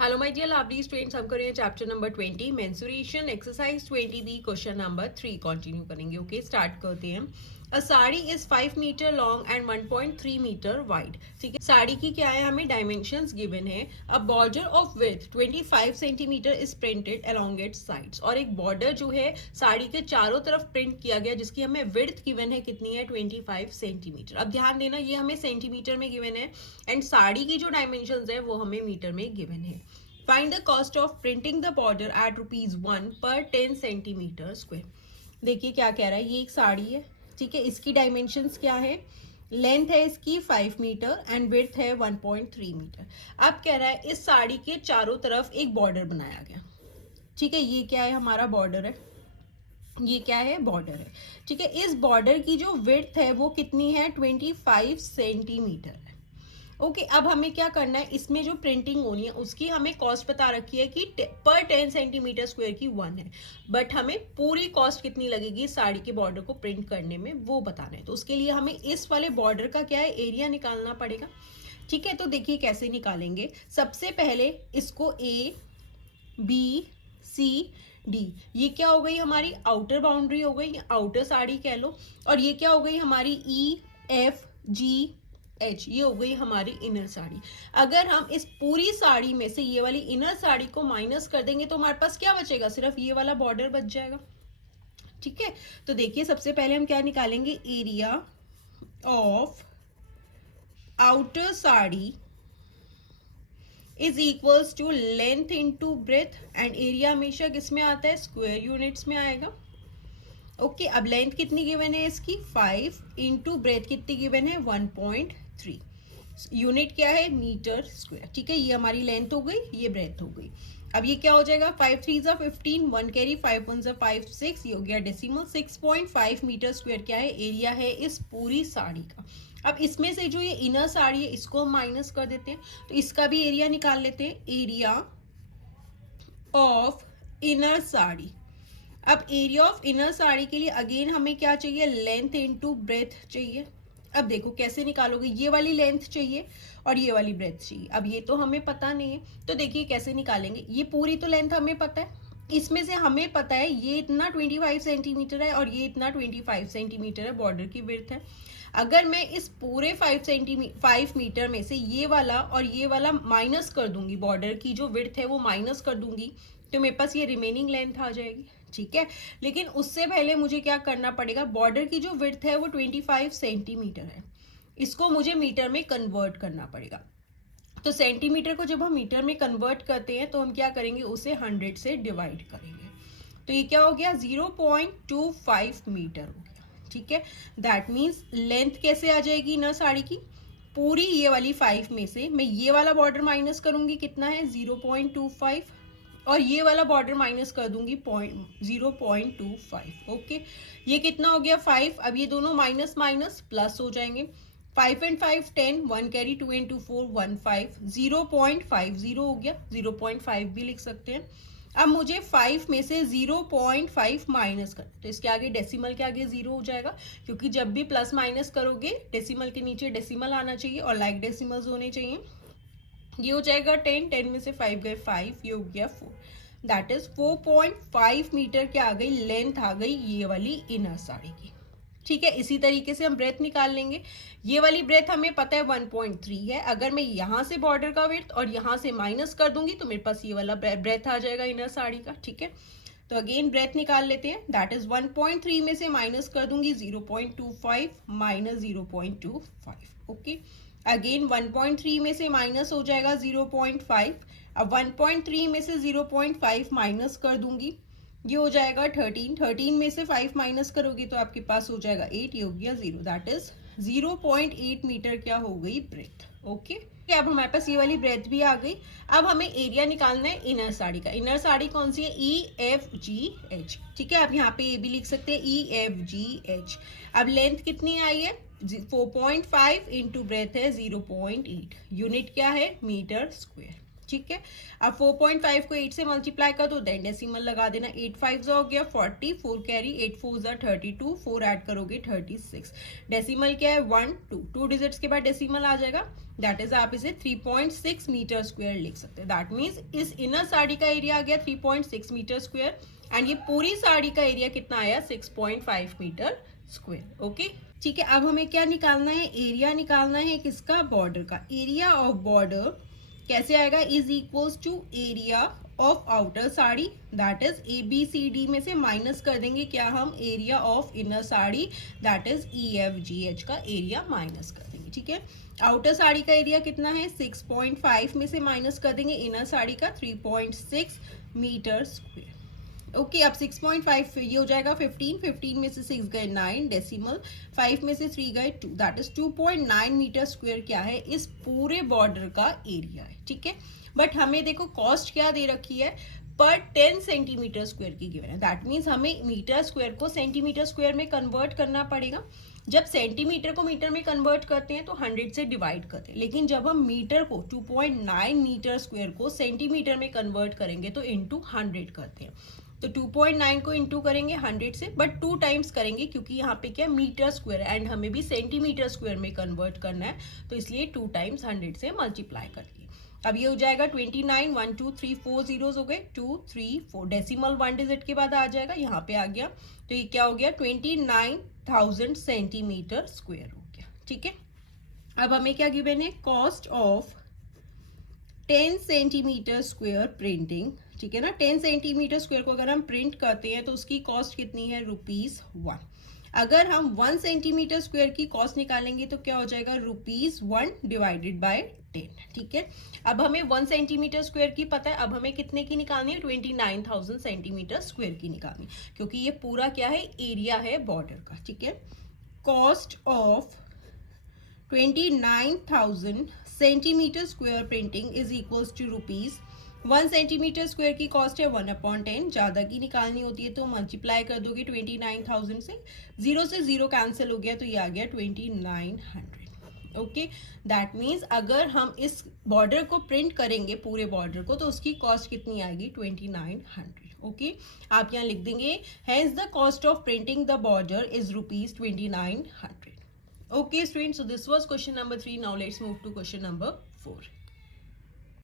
Hello my dear lovely students, हम करेंगे chapter number 20 mensuration exercise 20 B question number 3 continue करेंगे। Okay, start करते हैं। A sari is 5 meter long and 1.3 meter wide. ठीक है, साड़ी की क्या है, हमें डायमेंशंस गिवन है। अ border of width 25 centimetre is printed along it's sides. और एक बॉर्डर जो है साड़ी के चारों तरफ प्रिंट किया गया, जिसकी हमें विड्थ गिवन है कितनी है, 25 सेंटीमीटर। अब ध्यान देना, ये हमें सेंटीमीटर में गिवन है एंड साड़ी की जो डायमेंशंस है वो हमें मीटर में गिवन है। Find the cost of printing the border at ₹1 per 10 centimetre square. देखिए क्या कह रहा है, ये एक साड़ी है। ठीक है, इसकी डायमेंशंस क्या है, लेंथ है इसकी 5 मीटर एंड विड्थ है 1.3 मीटर। अब कह रहा है इस साड़ी के चारों तरफ एक बॉर्डर बनाया गया। ठीक है, ये क्या है, हमारा बॉर्डर है। ये क्या है, बॉर्डर है। ठीक है, इस बॉर्डर की जो विड्थ है वो कितनी है, 25 सेंटीमीटर है। ओके, अब हमें क्या करना है, इसमें जो प्रिंटिंग होनी है उसकी हमें कॉस्ट बता रखी है कि पर 10 सेंटीमीटर स्क्वायर की 1 है। बट हमें पूरी कॉस्ट कितनी लगेगी साड़ी के बॉर्डर को प्रिंट करने में वो बताना है। तो उसके लिए हमें इस वाले बॉर्डर का क्या है, एरिया निकालना पड़ेगा। ठीक है, तो देखिए कैसे निकालेंगे। सबसे पहले इसको ए बी सी डी, ये क्या हो गई, हमारी आउटर बाउंड्री हो गई, आउटर साड़ी कह लो। और ये क्या हो गई, हमारी ई एफ जी एच, ये हो गई हमारी इनर साड़ी। अगर हम इस पूरी साड़ी में से ये वाली इनर साड़ी को माइनस कर देंगे तो हमारे पास क्या बचेगा, सिर्फ ये वाला बॉर्डर बच जाएगा। ठीक है, तो देखिए सबसे पहले हम क्या निकालेंगे, area of outer sari is equals to length into breadth. And area हमेशा किस में आता है, स्क्वायर यूनिट्स में आएगा। ओके, अब लेंथ कितनी गिवन है इसकी, 5 इंटू ब्रेथ कितनी गिवन है, 1.3। यूनिट क्या है, मीटर स्क्वायर। ठीक है, ये हमारी लेंथ हो गई, ये ब्रेथ हो गई। अब ये क्या हो जाएगा, 5 3 15, 1 कैरी, 5 1 5 6, ये हो गया डेसिमल। 6.5 मीटर स्क्वायर क्या है, एरिया है इस पूरी साड़ी का। अब इसमें से जो ये इनर साड़ी है इसको हम माइनस कर देते हैं, तो इसका भी एरिया निकाल लेते हैं, एरिया ऑफ इनर साड़ी। अब एरिया ऑफ इनर साड़ी के लिए अगेन हमें क्या चाहिए, लेंथ इनटू ब्रेथ चाहिए। अब देखो कैसे निकालोगे, ये वाली लेंथ चाहिए और ये वाली ब्रेथ चाहिए। अब ये तो हमें पता नहीं है, तो देखिए कैसे निकालेंगे। ये पूरी तो लेंथ हमें पता है, इसमें से हमें पता है ये इतना 25 सेंटीमीटर है और ये इतना 25 सेंटीमीटर है, बॉर्डर की विड्थ है। अगर मैं इस पूरे 5 मीटर में से ये वाला और ये वाला माइनस कर दूंगी, बॉर्डर की जो विड्थ है वो माइनस कर दूंगी, तो मेरे पास ये रिमेनिंग लेंथ आ जाएगी। ठीक है, लेकिन उससे पहले मुझे क्या करना पड़ेगा, बॉर्डर की जो विड्थ है वो 25 सेंटीमीटर है, इसको मुझे मीटर में कन्वर्ट करना पड़ेगा। तो सेंटीमीटर को जब हम मीटर में कन्वर्ट करते हैं तो हम क्या करेंगे, उसे 100 से डिवाइड करेंगे। तो ये क्या हो गया, 0.25 मीटर हो गया। ठीक है, दैट मीन्स लेंथ कैसे आ जाएगी ना साड़ी की, पूरी ये वाली 5 में से मैं ये वाला बॉर्डर माइनस करूंगी, कितना है 0.25, और ये वाला बॉर्डर माइनस कर दूंगी 0.25। ओके, ये कितना हो गया 5। अब ये दोनों माइनस माइनस प्लस हो जाएंगे, 5 एंड 5 10, 1 कैरी, 2 इंटू 4 1 5, 0.50 हो गया, 0.5 भी लिख सकते हैं। अब मुझे 5 में से 0.5 माइनस कर, तो इसके आगे डेसिमल के आगे 0 हो जाएगा, क्योंकि जब भी प्लस माइनस करोगे डेसिमल के नीचे डेसिमल आना चाहिए और लाइक डेसिमल्स होने चाहिए। ये हो जाएगा 10, 10 में से 5 गए 5, ये हो गया 4, दैट इज 4.5 मीटर क्या आ गई, लेंथ आ गई ये वाली इनर साड़ी की। ठीक है, इसी तरीके से हम ब्रेथ निकाल लेंगे। ये वाली ब्रेथ हमें पता है 1.3 है, अगर मैं यहाँ से बॉर्डर का विड्थ और यहाँ से माइनस कर दूंगी तो मेरे पास ये वाला ब्रेथ आ जाएगा इनर साड़ी का। ठीक है, तो अगेन ब्रेथ निकाल लेते हैं, दैट इज 1.3 में से माइनस कर दूंगी 0.25 माइनस 0.25। ओके, अगेन 1.3 में से माइनस हो जाएगा 0.5। अब 1.3 में से 0.5 माइनस कर दूंगी, ये हो जाएगा 13, 13 में से 5 माइनस करोगे तो आपके पास हो जाएगा 8, ये हो गया 0, दैट इज 0.8 मीटर क्या हो गई, ब्रेथ। ओके, अब हमारे पास ये वाली ब्रेथ भी आ गई। अब हमें एरिया निकालना है इनर साड़ी का। इनर साड़ी कौन सी है, ई एफ जी एच। ठीक है, आप यहाँ पे ए भी लिख सकते हैं, ई एफ जी एच। अब लेंथ कितनी आई है, 4.5 इंटू ब्रेथ है 0.8, यूनिट क्या है, मीटर स्क्वायर। ठीक है। अब 4.5 को 8 से मल्टीप्लाई कर दो, देन डेसिमल लगा देना। 8 5 हो गया 40, 4 कैरी, 8 4 32, 4 ऐड करोगे 36। डेसिमल क्या है 1 2, 2 डिजिट्स के बाद डेसिमल आ जाएगा, दैट इज आप इसे 3.6 मीटर स्क्वायर लिख सकते हैं। दैट मीन्स इस इनर साड़ी का एरिया आ गया 3.6 मीटर स्क्वायर एंड ये पूरी साड़ी का एरिया कितना आया 6.5 मीटर स्क्वायर। ओके ठीक है। अब हमें क्या निकालना है, एरिया निकालना है किसका, बॉर्डर का। एरिया ऑफ बॉर्डर कैसे आएगा, is equals to area of outer sari, that is ABCD में से माइनस कर देंगे क्या हम, area of inner sari, that is EFGH का एरिया माइनस कर देंगे। ठीक है, आउटर साड़ी का एरिया कितना है 6.5 में से माइनस कर देंगे इनर साड़ी का 3.6 मीटर स्क्वायर। ओके अब 6.5 ये हो जाएगा 15 में से 6 गए 9 डेसिमल, 5 में से 3 गए 2, दैट इज 2.9 मीटर स्क्वायर क्या है, इस पूरे बॉर्डर का एरिया है। ठीक है, बट हमें देखो कॉस्ट क्या दे रखी है, पर 10 सेंटीमीटर स्क्वायर की गिवन है, दैट मीन्स हमें मीटर स्क्वायर को सेंटीमीटर स्क्वायर में कन्वर्ट करना पड़ेगा। जब सेंटीमीटर को मीटर में कन्वर्ट करते हैं तो 100 से डिवाइड करते हैं, लेकिन जब हम मीटर को 2.9 मीटर स्क्वायर को सेंटीमीटर में कन्वर्ट करेंगे तो इंटू 100 करते हैं। तो 2.9 को इंटू करेंगे 100 से, बट 2 टाइम्स करेंगे क्योंकि यहाँ पे क्या मीटर स्क्वायर एंड हमें भी सेंटीमीटर स्क्वायर में कन्वर्ट करना है, तो इसलिए 2 टाइम्स 100 से मल्टीप्लाई करेंगे। अब ये हो जाएगा 29, 1 2 3 4 जीरोस हो गए, 2 3 4 डेसिमल 1 डिजिट के बाद आ जाएगा, यहाँ पे आ गया, तो ये क्या हो गया 29,000 सेंटीमीटर स्क्वायर हो गया। ठीक है, अब हमें क्या गिवन है, cost of 10 centimetre square printing. ठीक है ना, 10 सेंटीमीटर स्क्वायर को अगर हम प्रिंट करते हैं तो उसकी कॉस्ट कितनी है, ₹1। अगर हम 1 सेंटीमीटर स्क्वायर की कॉस्ट निकालेंगे तो क्या हो जाएगा, ₹1 डिवाइडेड बाय 10। ठीक है, अब हमें 1 सेंटीमीटर स्क्वायर की पता है, अब हमें कितने की निकालनी है, 29,000 सेंटीमीटर स्क्वायर की निकालनी, क्योंकि ये पूरा क्या है, एरिया है बॉर्डर का। ठीक है, cost of 29,000 centimeter square printing is equals to ₹1 centimeter square की कॉस्ट है 1/10, ज़्यादा की निकालनी होती है तो मल्टीप्लाई कर दोगे 29,000 से, 0 से 0 कैंसिल हो गया तो ये आ गया 2900। ओके, दैट मीन्स अगर हम इस बॉर्डर को प्रिंट करेंगे पूरे बॉर्डर को तो उसकी कॉस्ट कितनी आएगी, 2900। ओके, आप यहाँ लिख देंगे, hence the cost of printing the border is ₹2900। Okay students, so this was question number 3. Now let's move to question number 4.